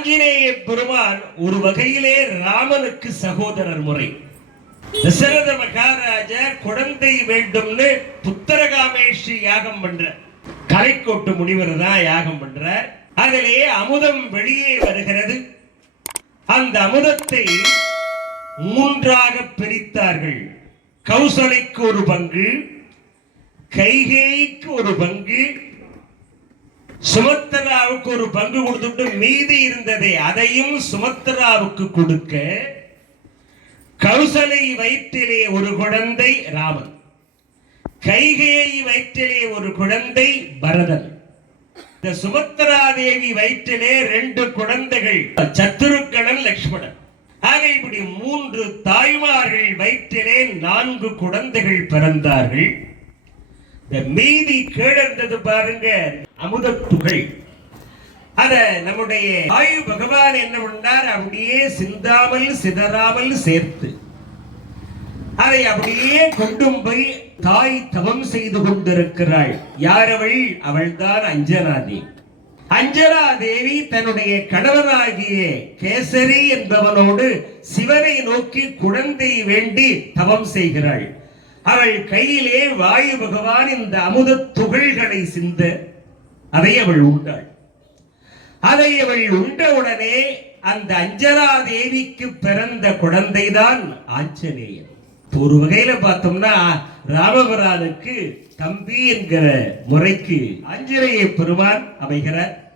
ஆஞ்சநேய பெருமான். ஒரு வகையிலே ராமனுக்கு சகோதரர் முறை. தசரத மகாராஜா குழந்தை வேண்டும்னு புத்தரகாமேஷி யாகம் பண்ற. கலைக்கோட்டு முனிவர் தான் யாகம் பண்றார். அதிலே அமுதம் வெளியே வருகிறது. அந்த அமுதத்தை மூன்றாக பிரித்தார்கள். கௌசலைக்கு ஒரு பங்கு கைகேய்க்கு ஒரு பங்கு சுமத்ராவுக்கு ஒரு பங்கு கொடுத்துட்டு மீதி இருந்ததை அதையும் சுமத்ராவுக்கு கொடுக்க கௌசலை வயிற்றிலே ஒரு குழந்தை ராமன். கைகையை வயிற்றிலே ஒரு குழந்தை பரதன். இந்த சுமத்ரா தேவி வயிற்றிலே ரெண்டு குழந்தைகள் சத்துருக்கணன் லக்ஷ்மணன். ஆக இப்படி மூன்று தாய்மார்கள் வயிற்றிலே நான்கு குழந்தைகள் பிறந்தார்கள். இந்த மீதி கீழந்தது பாருங்க அமுத துகள். அத நம்முடைய ஆயு பகவான் என்ன பண்ணார்? அப்படியே சிந்தாமல் சிதறாமல் சேர்த்து. அதை அப்படியே கொண்டும் போய் தாய் தவம் செய்து கொண்டிருக்கிறாள். யாரவள்? அவள்தான் அஞ்சனா தேவி அஞ்சனா தேவி தன்னுடைய கணவனாகிய கேசரி என்பவனோடு சிவனை நோக்கி குழந்தை வேண்டி தவம் செய்கிறாள். அவள் கையிலே வாயு பகவான் இந்த அமுத துகள்களை சிந்த அதை அவள் உண்டாள். அதை அவள் உண்டவுடனே அந்த அஞ்சரா தேவிக்கு பிறந்த குழந்தைதான் ஆஞ்சநேயன். ஒரு வகையில பார்த்தோம்னா ராமபுரானுக்கு தம்பி என்கிற முறைக்கு ஆஞ்சநேய பெருமான் அமைகிறார்.